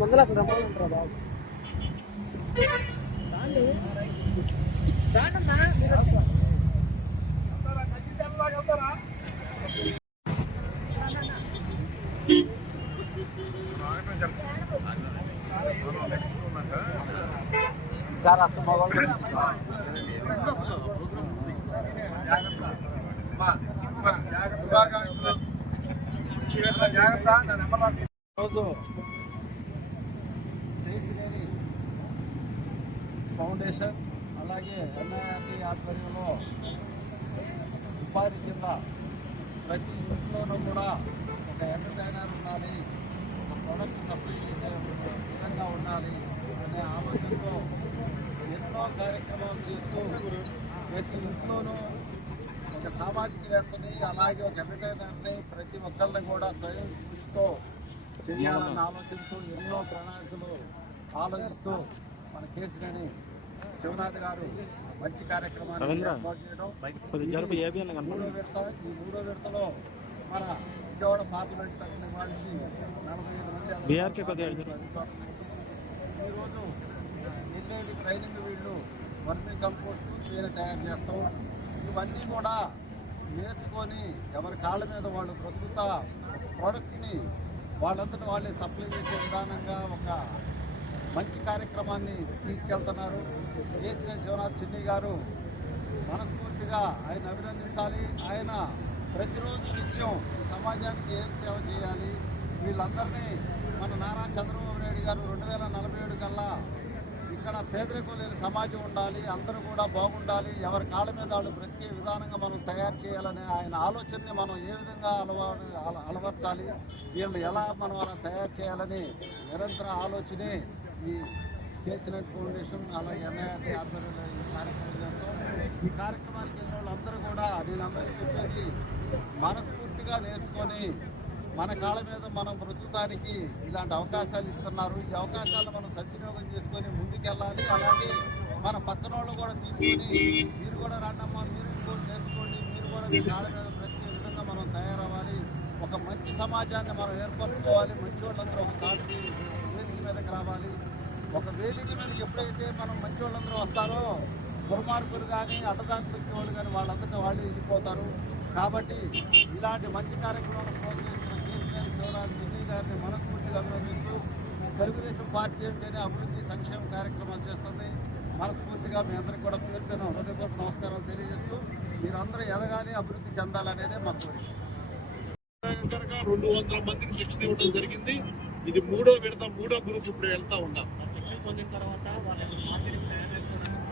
మంగళ రమ్మంటారా బాబు సార్ అసలు మొబైల్ రోజు దేశినేని ఫౌండేషన్ అలాగే ఎన్ఐఆర్టీ ఆధ్వర్యంలో ఉపాధి కింద ప్రతి ఇంట్లోనూ కూడా ఒక ఎంటర్టైనర్ ఉండాలి, ఒక ప్రోడక్ట్ సప్లై చేసే విధంగా ఉండాలి అనే ఆలోచనతో ఎన్నో కార్యక్రమాలు చేస్తూ ప్రతి ఇంట్లోనూ ఒక సామాజికవేత్తని అలాగే ఒక ఎంటర్టైనర్ని ప్రతి ఒక్కరిని కూడా స్వయం కృషితో చేయాలన్న ఆలోచనతో ఎన్నో ప్రణాళికలు ఆలోచిస్తూ మన కేసినేని శివనాథ్ గారు మంచి కార్యక్రమాన్ని ఏర్పాటు చేయడం మూడో విడతలో మన విజయవాడ పార్లమెంట్ తరఫున నుంచి 45 మంది ఈరోజు వెళ్ళేది ట్రైనింగ్ వీళ్ళు వర్మీ కంపోస్ట్ క్లీన్ తయారు చేస్తాం. ఇవన్నీ కూడా నేర్చుకొని ఎవరి కాళ్ళ మీద వాళ్ళు బ్రతుకుతా ప్రోడక్ట్ని వాళ్ళంతటా వాళ్ళే సప్లై చేసే విధానంగా ఒక మంచి కార్యక్రమాన్ని తీసుకెళ్తున్నారు. కేసీఆర్ శివనాథ్ చిన్ని గారు మనస్ఫూర్తిగా ఆయన అభినందించాలి. ఆయన ప్రతిరోజు నిత్యం సమాజానికి ఏం సేవ చేయాలి, వీళ్ళందరినీ మన నారా చంద్రబాబు నాయుడు గారు 2047 కల్లా ఇక్కడ పేదరికం లేని సమాజం ఉండాలి, అందరూ కూడా బాగుండాలి, ఎవరి కాళ్ళ మీద వాళ్ళు బ్రతికే విధానంగా మనం తయారు చేయాలనే ఆయన ఆలోచనని మనం ఏ విధంగా అలవర్చాలి, వీళ్ళు ఎలా మనం అలా తయారు చేయాలని నిరంతర ఆలోచనే ఈ కేసీఆర్ ఫౌండేషన్ అలాగే ఎన్ఐఆర్టీ ఆధ్వర్యంలో ఈ కార్యక్రమం చేస్తాం. ఈ కార్యక్రమానికి వెళ్ళిన వాళ్ళందరూ కూడా నేనందరూ చెప్పేది మనస్ఫూర్తిగా నేర్చుకొని మన కాళ్ళ మీద మనం బ్రతుకుతానికి ఇలాంటి అవకాశాలు ఇస్తున్నారు. ఈ అవకాశాలు మనం సద్వినియోగం చేసుకొని ముందుకెళ్ళాలి. అలాగే మన పక్కన వాళ్ళు కూడా తీసుకొని మీరు కూడా రండమ్మా, మీరు కూడా నేర్చుకోండి, మీరు కూడా మీ కాళ్ళ మీద బ్రతికే విధంగా మనం తయారవ్వాలి. ఒక మంచి సమాజాన్ని మనం ఏర్పరచుకోవాలి. మంచి వాళ్ళందరూ ఒక చాటుకి వేదిక మీదకి రావాలి. ఒక వేదిక మీదకి ఎప్పుడైతే మనం మంచి వాళ్ళందరూ వస్తారో దుర్మార్గులు కానీ అడ్డదారి పెట్టే వాళ్ళు కానీ వాళ్ళందరికీ వాళ్ళు వెళ్ళిపోతారు. కాబట్టి ఇలాంటి మంచి కార్యక్రమాలు ప్రోత్సహిస్తున్న కేసీఆర్ శివరాజ్ చిన్ని గారిని మనస్ఫూర్తిగా అభినందిస్తూ తెలుగుదేశం పార్టీ ఏంటనే అభివృద్ధి సంక్షేమ కార్యక్రమాలు చేస్తుంది. మనస్ఫూర్తిగా మీ అందరికీ కూడా పేరుతో హృదయపూర్వక నమస్కారాలు తెలియజేస్తూ మీరందరూ ఎదగాలి, అభివృద్ధి చెందాలనేదే మా కోరిక. 200 మందికి శిక్షణ ఇవ్వడం జరిగింది. ఇది మూడో గ్రూప్ ఇప్పుడు వెళ్తా ఉన్నాం. శిక్షణ పొందిన తర్వాత వాళ్ళని మార్కెటింగ్ తయారు చేసుకోవడానికి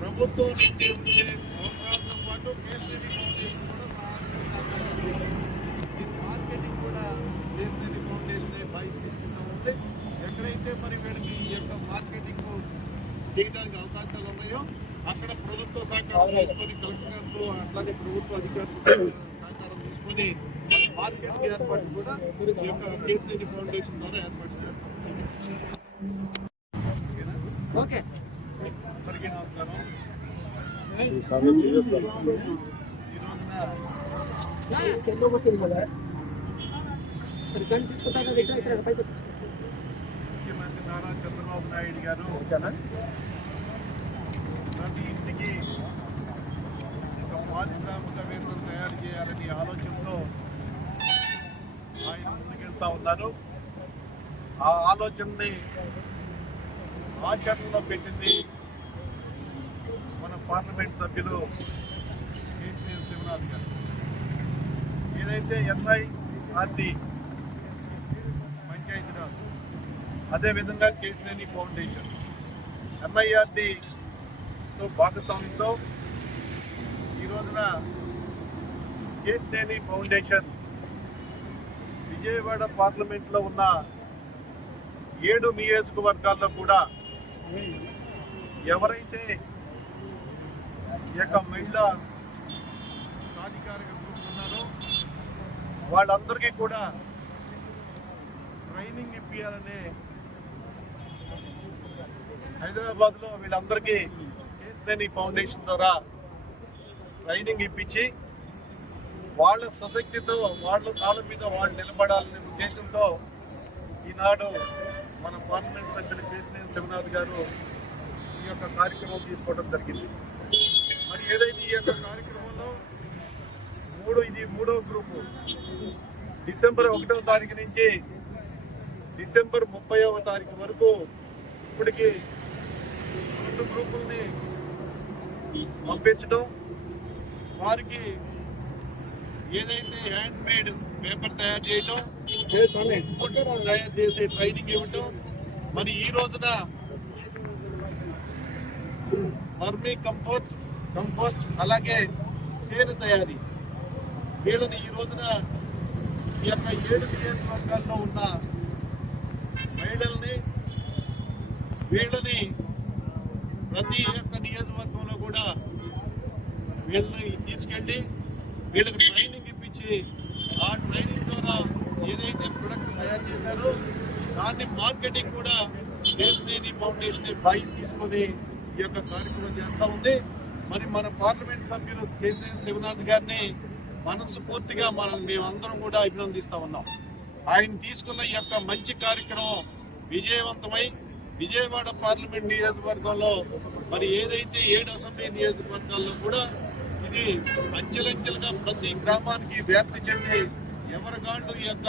ప్రభుత్వం నుంచి వచ్చే అవసరాలతో పాటు కేసీఆర్ ఫౌండేషన్ కూడా మార్కెటింగ్ కూడా కేసీఆర్ ఫౌండేషన్ బయట తీసుకుంటూ ఉంటే ఎక్కడైతే మరి వీళ్ళకి ఈ యొక్క మార్కెటింగ్ చేయడానికి అవకాశాలు ఉన్నాయో అక్కడ ప్రభుత్వ సహకారం తీసుకొని కలెక్టర్లు అట్లాగే ప్రభుత్వ అధికారులు సహకారం తీసుకొని మార్కెట్ ఏర్పాటు కూడా ఈ యొక్క కేసీఆర్ ఫౌండేషన్ ద్వారా ఏర్పాటు చేస్తాం. ఓకే, అందరికీ నమస్కారం. ముఖ్యమంత్రి నారా చంద్రబాబు నాయుడు గారు ప్రతి ఇంటికి ఒక పారిశ్రామికవేత్తలు తయారు చేయాలని ఆలోచనలో ఆయన ముందుకెళ్తా ఉన్నారు. ఆ ఆలోచనని ఆచరణలో పెట్టింది మన పార్లమెంట్ సభ్యులు కేసీఆర్ శివనాథ్ గారు. ఏదైతే ఎన్ఐఆర్టీ పంచాయతీరాజ్ అదేవిధంగా కేసీఆర్ ఫౌండేషన్ ఎన్ఐఆర్టీతో భాగస్వామ్యంతో ఈ రోజున కేసీఆర్ ఫౌండేషన్ విజయవాడ పార్లమెంట్లో ఉన్న 7 నియోజకవర్గాల్లో కూడా ఎవరైతే ఈ యొక్క మహిళా సాధికారిక గ్రూప్ ఉన్నారో వాళ్ళందరికీ కూడా ట్రైనింగ్ ఇప్పించాలనే హైదరాబాద్లో వీళ్ళందరికీ కేసీఆర్ ఫౌండేషన్ ద్వారా ట్రైనింగ్ ఇప్పించి వాళ్ళ సశక్తితో వాళ్ళ కాళ్ళ మీద వాళ్ళు నిలబడాలనే ఉద్దేశంతో ఈనాడు మన పార్లమెంట్ సభ్యులు కేశినేని శివనాథ్ గారు ఈ యొక్క కార్యక్రమం తీసుకోవడం జరిగింది. మరి ఏదైతే ఈ యొక్క కార్యక్రమంలో ఇది మూడో గ్రూపు డిసెంబర్ 1వ తారీఖు నుంచి డిసెంబర్ 30వ తారీఖు వరకు ఇప్పటికి 2 గ్రూపుల్ని పంపించడం, వారికి ఏదైతే హ్యాండ్ మేడ్ పేపర్ తయారు చేయటం, ఫుడ్స్ తయారు చేసే ట్రైనింగ్ ఇవ్వటం, మరి ఈ రోజున వర్మీ కంపోస్ట్ అలాగే తేనె తయారీ, వీళ్ళని ఈ రోజున ఈ యొక్క 7 నియోజకవర్గాల్లో ఉన్న మహిళల్ని వీళ్ళని ప్రతి ఒక్క నియోజకవర్గంలో కూడా వీళ్ళని తీసుకెళ్ళి వీళ్ళకి ట్రైనింగ్ ఇప్పించి ఆ ట్రైనింగ్ ద్వారా ఏదైతే ప్రొడక్ట్ తయారు చేశారో దాన్ని మార్కెటింగ్ కూడా కేశినేని ఫౌండేషన్ బాధ్యత తీసుకొని ఈ యొక్క కార్యక్రమం చేస్తూ ఉంది. మరి మన పార్లమెంట్ సభ్యులు కేశినేని శివనాథ్ గారిని మనస్ఫూర్తిగా మేమందరం కూడా అభినందిస్తూ ఉన్నాం. ఆయన తీసుకున్న ఈ యొక్క మంచి కార్యక్రమం విజయవంతమై విజయవాడ పార్లమెంట్ నియోజకవర్గంలో మరి ఏదైతే 7 అసెంబ్లీ నియోజకవర్గాల్లో కూడా ఇది అంచెలంచెలుగా ప్రతి గ్రామానికి వ్యాప్తి చెంది ఎవరిగాళ్ళు ఈ యొక్క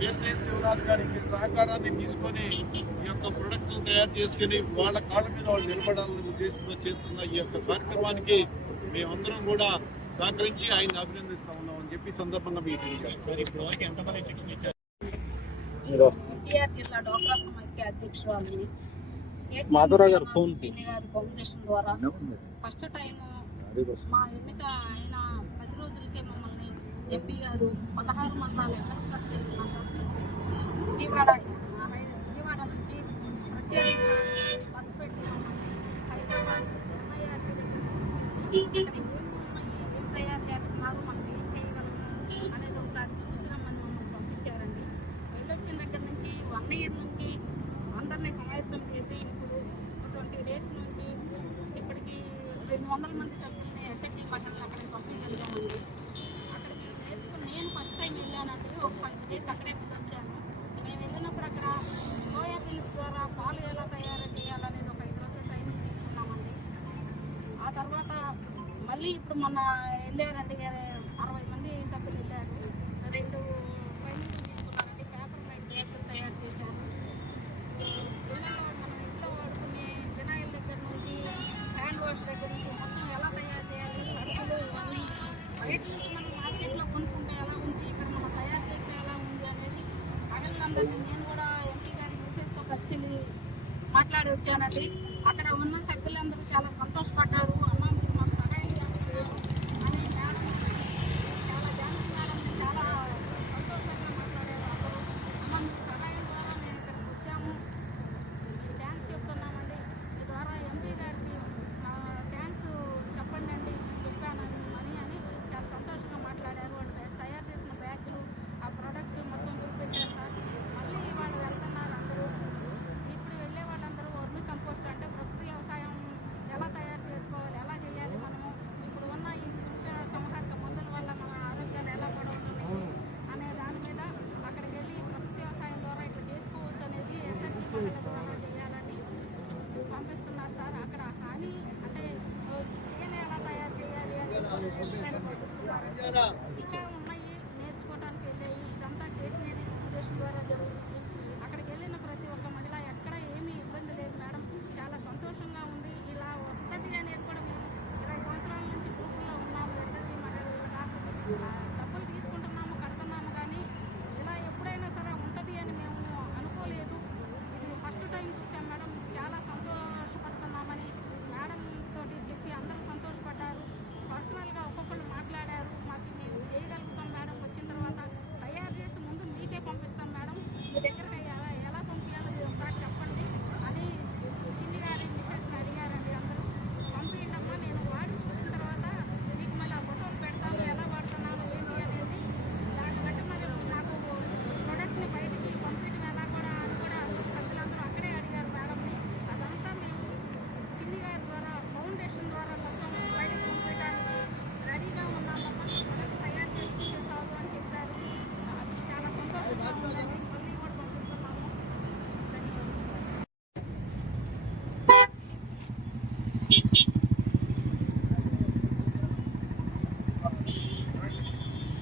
కేశినేని శివనాథ్ గారి ఇచ్చే సహకారాన్ని తీసుకొని ఈ యొక్క ప్రొడక్టులు తయారు చేసుకుని వాళ్ళ కాళ్ళ మీద వాళ్ళు నిలబడాలని ఉద్దేశంతో చేస్తున్న ఈ యొక్క కార్యక్రమానికి మేమందరం కూడా సహకరించి ఆయన అభినందిస్తా ఉన్నాం అని చెప్పి సందర్భంగా మీకు తెలియజేస్తారు. ఇప్పుడు వరకు ఎంతమంది శిక్షణ ఇచ్చారు? ఎన్టీఆర్ జిల్లా డోక్రా సమైక్య అధ్యక్షురాలిని ఫౌండేషన్ ద్వారా ఫస్ట్ టైం మా ఎన్నిక అయిన 10 రోజులకే మమ్మల్ని ఎంపీ గారు 16 మండలాల ఎంఎస్ ప్రెసిడెంట్ విజయవాడ నుంచి ప్రత్యేకంగా బస్సు పెట్టి హైదరాబాద్ ఎంఐఆర్ తీసుకెళ్ళి ఇక్కడ ఏం తయారు చేస్తున్నారు, మనం ఏం చేయగలము అనేది ఒకసారి చూసి రమ్మని మమ్మల్ని పంపించారండి. వెళ్ళొచ్చిన దగ్గర నుంచి 1 year నుంచి అందరినీ సమాయత్తం చేసి ఇప్పుడు 20 days నుంచి ఇప్పటికి 200 మంది సభ్యుల్ని ఎస్ఎస్టీ మహిళలు అక్కడికి పంపించగలిగామండి. అక్కడ మేము నేర్చుకుని నేను ఫస్ట్ టైం వెళ్ళానండి. ఒక 5 days అక్కడే వచ్చాను. మేము వెళ్ళినప్పుడు అక్కడ సోయా బీన్స్ ద్వారా పాలు ఎలా తయారు చేయాలనేది ఒక 5 రోజులు ట్రైనింగ్ తీసుకున్నామండి. ఆ తర్వాత మళ్ళీ ఇప్పుడు మొన్న వెళ్ళారండి 60 మంది సభ్యులు వెళ్ళారు. 2 ట్రైనింగ్లు తీసుకున్నారండి. పేపర్ మేడ్ బ్యాగులు తయారు చేశారు. ఇళ్ళలో మనం ఇంట్లో వాడుకునే వినాయిల్ దగ్గర నుంచి హ్యాండ్ వాష్ దగ్గర నుంచి మొత్తం ఎలా తయారు చేయాలి, సరుకులు ఇవన్నీ బయట నుంచి మనం మార్కెట్లో కొనుక్కుంటే ఎలా ఉంది, ఇక్కడ మనం తయారు చేస్తే ఎలా ఉంది అనేది మహిళలందరినీ నేను కూడా ఎంపీ గారి మెసేజ్తో కలిసి మాట్లాడి వచ్చానండి. అక్కడ ఉన్న సభ్యులందరూ చాలా సంతోషపడ్డారు. అమ్మ మీరు మాకు సహాయం చేస్తున్నారు అని మేడం చాలా జానకి మేడం చాలా సంతోషంగా మాట్లాడారు అందరూ. అమ్మ మీ సహాయం ద్వారా మేము ఇక్కడికి వచ్చాము, మీకు థ్యాంక్స్ చెప్తున్నామండి. మీ ద్వారా ఎంపీ గారికి థ్యాంక్స్ చెప్పండి అండి, మేము చెప్పాను అని చాలా సంతోషంగా మాట్లాడారు. వాళ్ళు తయారు చేసిన బ్యాగులు ఆ ప్రోడక్ట్ మొత్తం చూపించారు సార్. మళ్ళీ వాళ్ళు వెళ్తున్నారు అందరూ. ఇప్పుడు వెళ్ళే వాళ్ళందరూ వర్మీ కంపోస్ట్ అంటే ప్రకృతి వ్యవసాయం ఎలా తయారు చేసుకోవాలి, ఎలా చేయాలి, మనము ఇప్పుడు ఉన్న ఈ సంహారక మందుల వల్ల మన ఆరోగ్యాలు ఎలా పడవుతున్నాయి అనే దాని మీద అక్కడికి వెళ్ళి ప్రకృతి వ్యవసాయం ద్వారా ఇట్లా చేసుకోవచ్చు అనేది ఎస్ఎస్జీ మహిళల ద్వారా చేయాలని పంపిస్తున్నారు సార్. అక్కడ హాని అంటే తేనె ఎలా తయారు చేయాలి అని పంపిస్తున్నారు. ఇంకా ఉన్నాయి నేర్చుకోవడానికి వెళ్ళాయి. ఇదంతా కేశినేని ఫౌండేషన్ ద్వారా జరుగుతుంది. అక్కడికి వెళ్ళిన ప్రతి ఒక్క మహిళ ఎక్కడ ఏమీ ఇబ్బంది లేదు మేడం, చాలా సంతోషంగా ఉంది. ఇలా వస్తుంది అనేది కూడా మేము 20 సంవత్సరాల నుంచి గ్రూపుల్లో ఉన్నాము. ఎస్ఎస్జీ మహిళలుగా డబ్బులు తీసుకుంటున్నాము, కడుతున్నాము, కానీ ఇలా ఎప్పుడైనా సరే ఉంటుంది అని మేము అనుకోలేదు. ఇది ఫస్ట్ టైం చూసాం మేడం. చాలా సంతోషపడుతున్నామని మేడం తోటి చెప్పి అందరూ సంతోషపడ్డారు. పర్సనల్గా ఒక్కొక్కళ్ళు మాట్లాడారు. మాకు మేము చేయగలుగుతాం మేడం, వచ్చిన తర్వాత తయారు చేసి ముందు మీకే పంపిస్తాం మేడం,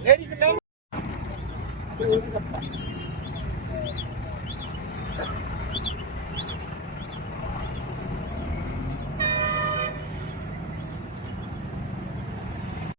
లేడీస్